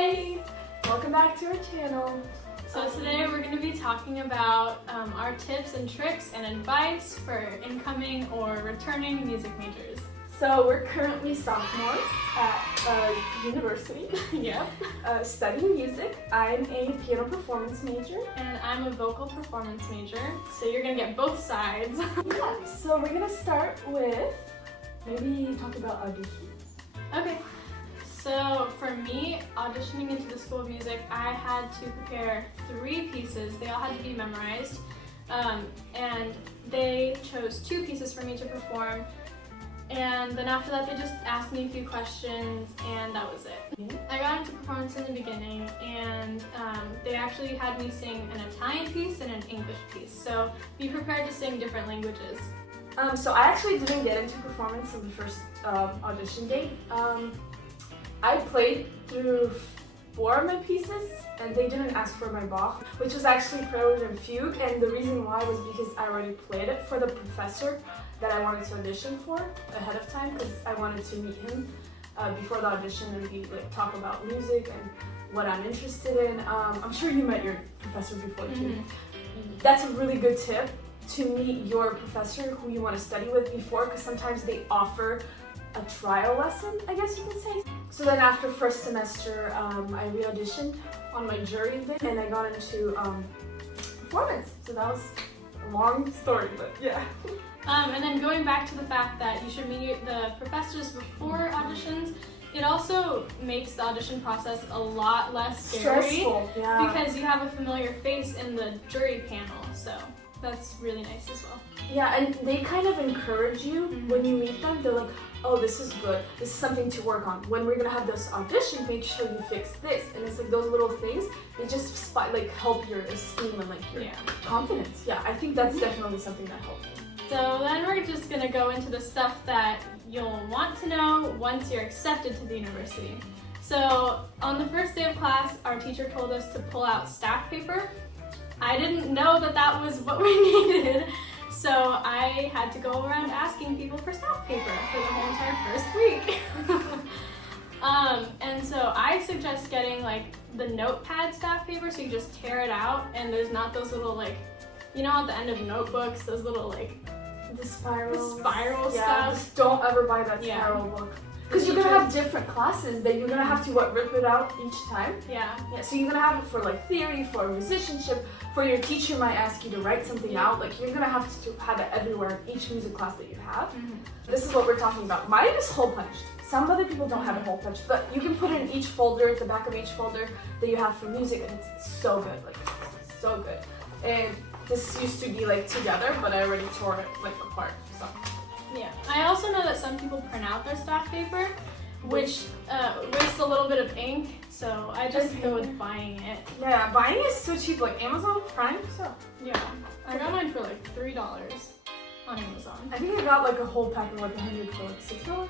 guys! Welcome back to our channel. So today we're going to be talking about our tips and tricks and advice for incoming or returning music majors. So we're currently sophomores at university. Yep. Studying music. I'm a piano performance major. And I'm a vocal performance major, so you're going to get both sides. Yeah, so we're going to start with maybe talk about auditions. Okay. So for me, auditioning into the School of Music, I had to prepare 3 pieces. They all had to be memorized. And they chose 2 pieces for me to perform. And then after that, they just asked me a few questions, and that was it. I got into performance in the beginning, and they actually had me sing an Italian piece and an English piece. So be prepared to sing different languages. So I actually didn't get into performance on the first audition date. I played through 4 of my pieces, and they didn't ask for my Bach, which was actually Prelude and Fugue, and the reason why was because I already played it for the professor that I wanted to audition for ahead of time, because I wanted to meet him before the audition and talk about music and what I'm interested in. I'm sure you met your professor before too. That's a really good tip, to meet your professor who you want to study with before, because sometimes they offer a trial lesson, I guess you could say. So then after first semester, I re-auditioned on my jury bit, and I got into performance. So that was a long story, but yeah. And then going back to the fact that you should meet the professors before auditions, it also makes the audition process a lot less scary. Stressful, yeah. Because you have a familiar face in the jury panel, so that's really nice as well. Yeah, and they kind of encourage you when you meet them. They're like, oh, this is good. This is something to work on. When we're gonna have this audition, make sure you fix this. And it's like those little things, they just help your esteem and your confidence. Yeah, I think that's definitely something that helps. So then we're just gonna go into the stuff that you'll want to know once you're accepted to the university. So on the first day of class, our teacher told us to pull out staff paper. I didn't know that that was what we needed. So I had to go around asking people for staff paper for the whole entire first week. And so I suggest getting the notepad staff paper, so you just tear it out and there's not those little at the end of notebooks, those little the spiral stuff. Just don't ever buy that spiral book. Because you're gonna have different classes that you're gonna have to rip it out each time. Yeah. So you're gonna have it for theory, for musicianship, for your teacher might ask you to write something out. You're gonna have to have it everywhere in each music class that you have. This is what we're talking about. Mine is hole punched. Some other people don't have a hole punched, but you can put it in each folder, at the back of each folder that you have for music, and it's so good. So good. And this used to be together, but I already tore it apart. So. Yeah, I also know that some people print out their staff paper, which wastes a little bit of ink, so I just go with buying it. Yeah, buying is so cheap, Amazon Prime, so. Yeah, I got mine for $3 on Amazon. I think I got a whole pack of 100 for $6.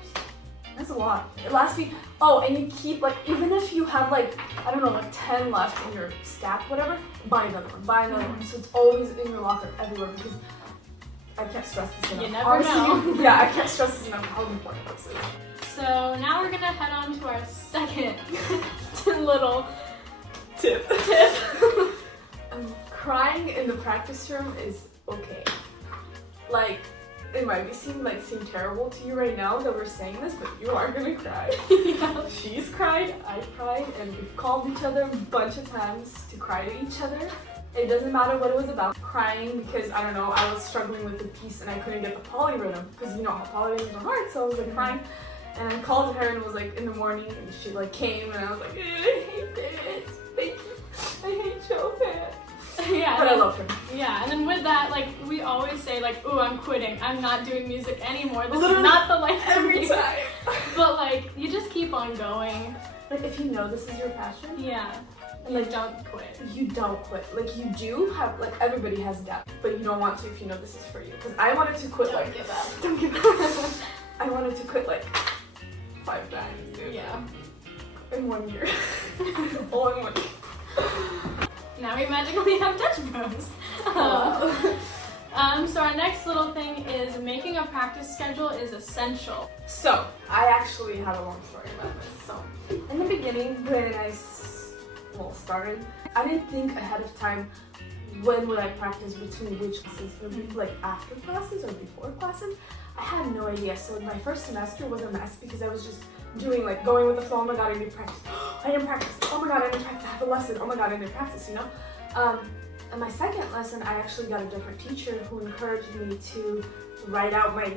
That's a lot. It lasts me. Oh, and you keep even if you have I don't know 10 left in your stack, whatever, buy another one. Buy another one. So it's always in your locker everywhere, because I can't stress this enough. You never know. Yeah, I can't stress this enough how important this is. So now we're gonna head on to our second little tip. Crying in the practice room is okay. It might seem terrible to you right now that we're saying this, but you are gonna cry. Yeah. She's cried, I've cried, and we've called each other a bunch of times to cry to each other. It doesn't matter what it was about. Crying because, I don't know, I was struggling with the piece and I couldn't get the polyrhythm, because you know how polyrhythms are hard, so I was crying. And I called her, and it was in the morning, and she came, and I was I hate this, thank you, I hate Chopin. Yeah, but I love her. Yeah, and then with that, we always say ooh, I'm quitting, I'm not doing music anymore, this Literally is not the life for every me. time. But you just keep on going. If you know this is your passion. Yeah. And don't quit. You don't quit. You do have, everybody has doubt, but you don't want to if you know this is for you. Because I wanted to quit, Don't give up. Don't give up. I wanted to quit, 5 times, dude. Yeah. In 1 year. All in 1 year. Now we magically have Dutch Bros. So our next little thing is making a practice schedule is essential. So, I actually have a long story about this. So, in the beginning, when I started, I didn't think ahead of time when would I practice between which classes. Would it be like after classes or before classes? I had no idea. So my first semester was a mess because I was just doing like going with the flow. Oh my god, I didn't practice. I didn't practice. Oh my god, I didn't practice. I have a lesson. Oh my god, I didn't practice, you know? And my second lesson, I actually got a different teacher who encouraged me to write out my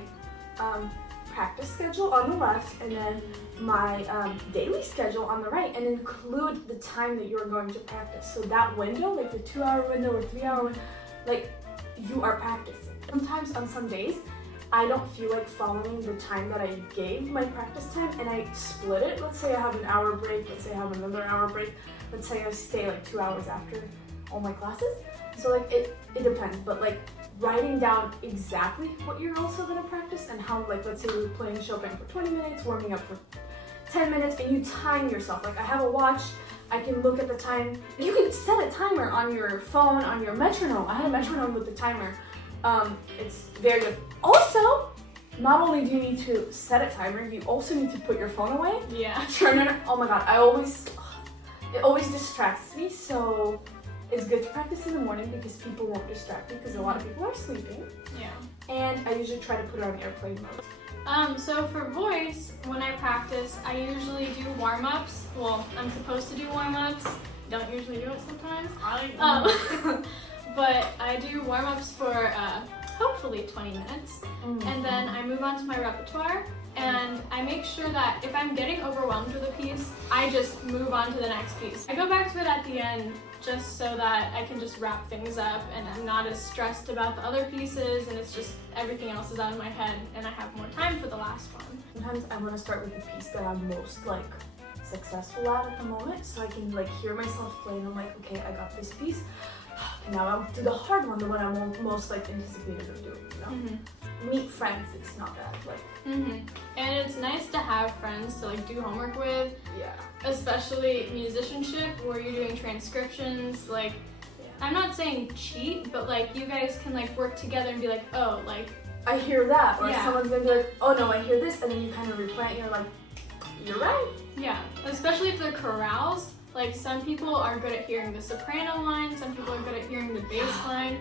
practice schedule on the left and then my daily schedule on the right, and include the time that you're going to practice. So that window, like the 2-hour window or 3-hour window, like you are practicing. Sometimes on some days, I don't feel like following the time that I gave my practice time, and I split it. Let's say I have an hour break, let's say I have another hour break, let's say I stay like 2 hours after all my classes. So like it depends, but like writing down exactly what you're also gonna practice and how, like let's say you're playing Chopin for 20 minutes, warming up for 10 minutes, and you time yourself. Like I have a watch, I can look at the time. You can set a timer on your phone, on your metronome. I have a metronome with the timer. It's very good. Also, not only do you need to set a timer, you also need to put your phone away. Yeah. Turn it. Oh my god, it always distracts me. So it's good to practice in the morning because people won't distract you because a lot of people are sleeping. Yeah. And I usually try to put it on airplane mode. So for voice, when I practice, I usually do warm-ups. Well, I'm supposed to do warm-ups. Don't usually do it sometimes. But I do warm-ups for hopefully 20 minutes. And then I move on to my repertoire. And I make sure that if I'm getting overwhelmed with a piece, I just move on to the next piece. I go back to it at the end just so that I can just wrap things up and I'm not as stressed about the other pieces, and it's just everything else is out of my head and I have more time for the last one. Sometimes I want to start with the piece that I'm most like successful at the moment, so I can like hear myself play and I'm like, okay, I got this piece. Okay, now I'll do the hard one, the one I'm most like anticipated of doing, you know? Meet friends, it's not bad. Like And it's nice to have friends to like do homework with. Yeah. Especially musicianship where you're doing transcriptions. Like I'm not saying cheat, but like you guys can like work together and be like, oh, like I hear that, or Yeah. someone's gonna be like, oh no, I hear this, and then you kind of replay it and you're like, you're right. Yeah, especially if they're chorales. Like some people are good at hearing the soprano line, some people are good at hearing the bass line.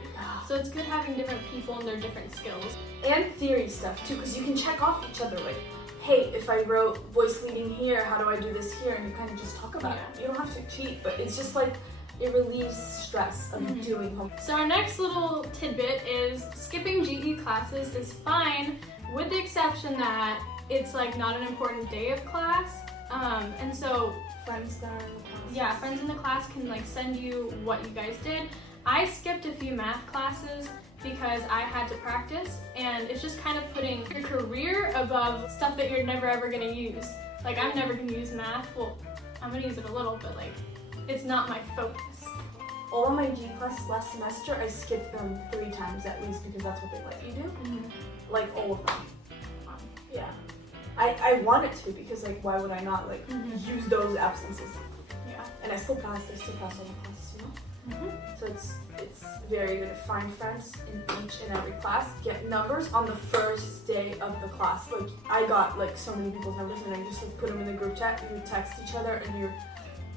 So it's good having different people and their different skills. And theory stuff too, because you can check off each other, like, hey, if I wrote voice leading here, how do I do this here? And you kind of just talk about it. You don't have to cheat, but it's just like, it relieves stress of doing homework. So our next little tidbit is skipping GE classes is fine, with the exception that it's like not an important day of class. And so Friends that are in the class. yeah, friends in the class can like send you what you guys did. I skipped a few math classes because I had to practice, and it's just kind of putting your career above stuff that you're never ever gonna use. Like I'm never gonna use math. Well, I'm gonna use it a little, but like it's not my focus. All of my G classes last semester, I skipped them 3 times at least because that's what they let you do. Like all of them. Yeah. I wanted to because like why would I not like use those absences? Yeah. And I still passed. I still passed all the classes, you know. So it's very good to find friends in each and every class. Get numbers on the first day of the class. Like I got like so many people's numbers, and I just like put them in the group chat. And you text each other, and you're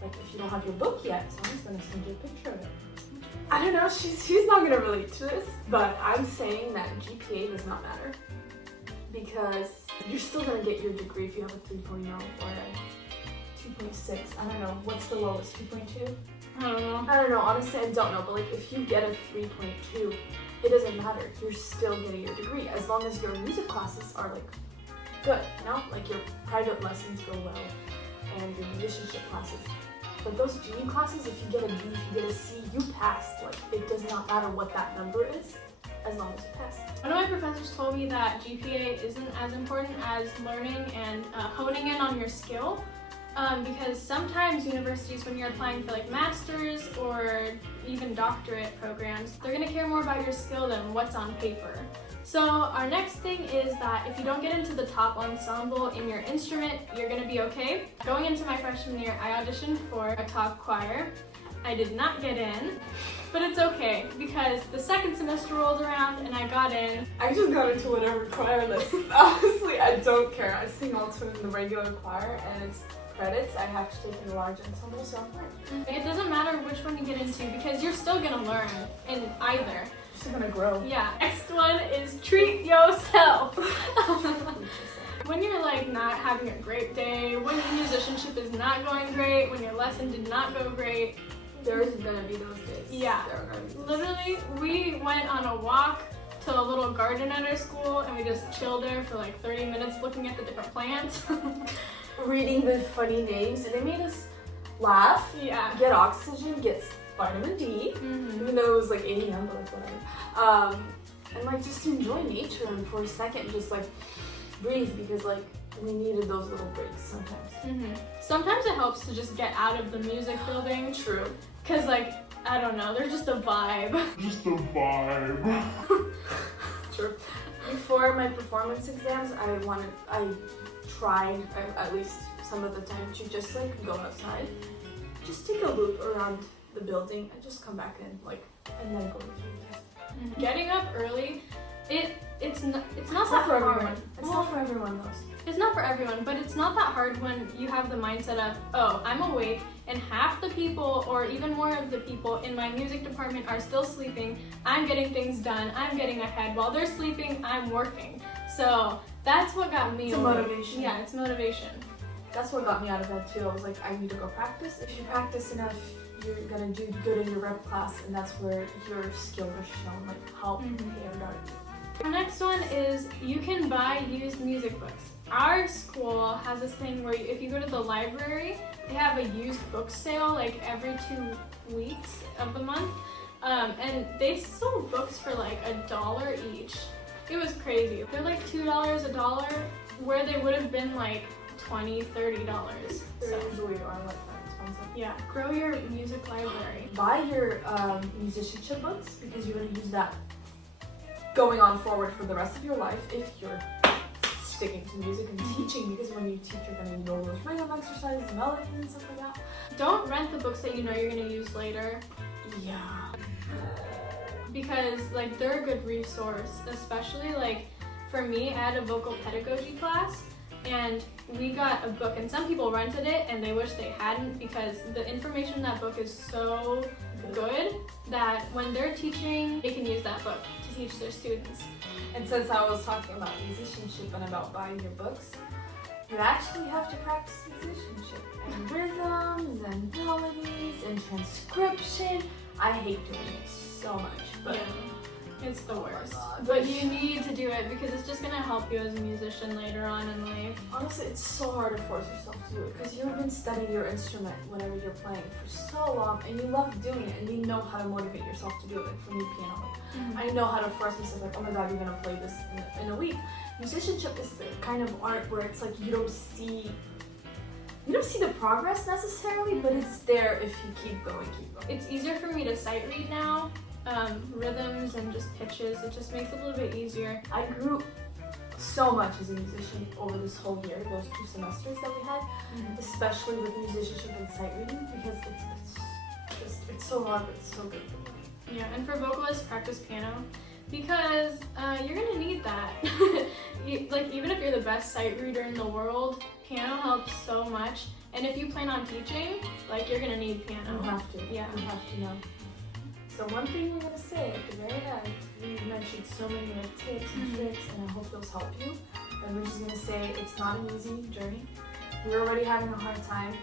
like, if you don't have your book yet, someone's gonna send you a picture of it. I don't know. She's not gonna relate to this, but I'm saying that GPA does not matter because you're still gonna get your degree if you have a 3.0 or a 2.6. I don't know. What's the lowest? 2.2? I don't know. I don't know, honestly I don't know, but like if you get a 3.2, it doesn't matter, you're still getting your degree as long as your music classes are like good, you know? Like your private lessons go well and your musicianship classes. But those GE classes, if you get a B, if you get a C, you passed. Like it does not matter what that number is as long as you pass. One of my professors told me that GPA isn't as important as learning and honing in on your skill. Because sometimes universities, when you're applying for like masters or even doctorate programs, they're gonna care more about your skill than what's on paper. So our next thing is that if you don't get into the top ensemble in your instrument, you're gonna be okay. Going into my freshman year, I auditioned for a top choir, I did not get in, but it's okay because the second semester rolled around and I got in. I just got into whatever choir list. Honestly, I don't care. I sing alto in the regular choir and it's credits. I have to take a large ensemble, so I'm fine. It doesn't matter which one you get into because you're still gonna learn in either. Just gonna grow. Yeah. Next one is treat yourself. When you're like not having a great day, when your musicianship is not going great, when your lesson did not go great. There's gonna be those days. Yeah. There are gonna be those Literally, we went on a walk to a little garden at our school and we just chilled there for like 30 minutes looking at the different plants. reading the funny names, and it made us laugh, Yeah. get oxygen, get vitamin D, even though it was like 8 a.m, but like whatever. And like just to enjoy nature and for a second just like breathe, because like we needed those little breaks sometimes. Sometimes it helps to just get out of the music building. True. Cause like, I don't know, there's just a vibe. True. Before my performance exams, I tried at least some of the time to just like go outside, just take a loop around the building and just come back in, like, and then go to the test. Getting up early, it's not It's that not for hard. everyone. It's not for everyone though. It's not for everyone, but it's not that hard when you have the mindset of, oh, I'm awake and half the people or even more of the people in my music department are still sleeping. I'm getting things done. I'm getting ahead. While they're sleeping, I'm working. So that's what got me It's a awake. motivation. Yeah, it's motivation. That's what got me out of bed too. I was like, I need to go practice. If you practice enough, you're gonna do good in your rep class, and that's where your skills are shown, like how prepared are you. The next one is you can buy used music books. Our school has this thing where if you go to the library, they have a used book sale like every 2 weeks of the month. And they sold books for like $1 each. It was crazy. They're like $2 $1 where they would have been like $20, $30. They So usually are like that expensive. yeah, grow your music library. Buy your musicianship books, because you're gonna use that going on forward for the rest of your life if you're sticking to music and teaching, because when you teach, you're gonna know those rhythm exercises, melodies, and stuff like that. Don't rent the books that you know you're gonna use later. Yeah. Because like they're a good resource, especially like for me, I had a vocal pedagogy class and we got a book, and some people rented it and they wish they hadn't, because the information in that book is so good that when they're teaching, they can use that book to teach their students. And since I was talking about musicianship and about buying your books, you actually have to practice musicianship and rhythms and melodies and transcription. I hate doing it so much, but Yeah, it's the worst. God. But you need to do it because it's just gonna help you as a musician later on in life. honestly, it's so hard to force yourself to do it, because you've been studying your instrument whenever you're playing for so long, and you love doing it, and you know how to motivate yourself to do it. Like for me, piano, I know how to force myself, like, oh my god, you're gonna play this in a week. Musicianship is the kind of art where it's like you don't see the progress necessarily, but it's there if you keep going. It's easier for me to sight read now. Rhythms and just pitches, it just makes it a little bit easier. I grew so much as a musician over this whole year, those 2 semesters that we had, especially with musicianship and sight reading, because it's so hard, but it's so good. Yeah, and for vocalists, practice piano because you're gonna need that. Like even if you're the best sight reader in the world, piano helps so much. And if you plan on teaching, like you're gonna need piano. You have to. Yeah. You have to know. So one thing we're gonna say at the very end, we mentioned so many like tips and tricks, and I hope those help you. And we're just gonna say it's not an easy journey. We're already having a hard time.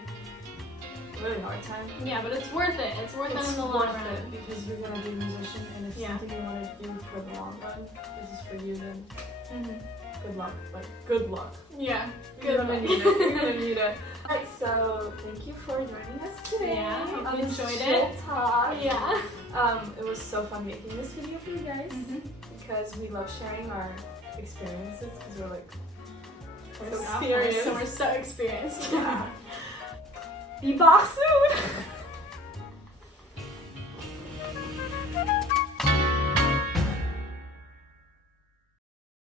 Really hard time. Yeah, but it's worth it. It's worth it in the long worth run. it, because you're gonna be a musician, and if Yeah. something you want to do for the long run, this is for you, then good luck. Like, good luck. Yeah, You're good gonna luck. need it. You're gonna need it. Alright, so thank you for joining us today. Yeah, hope on you this enjoyed chill it. Talk. Yeah. It was so fun making this video for you guys, because we love sharing our experiences, because we're like so sophomores, serious. so we're so experienced. Yeah. Be back soon.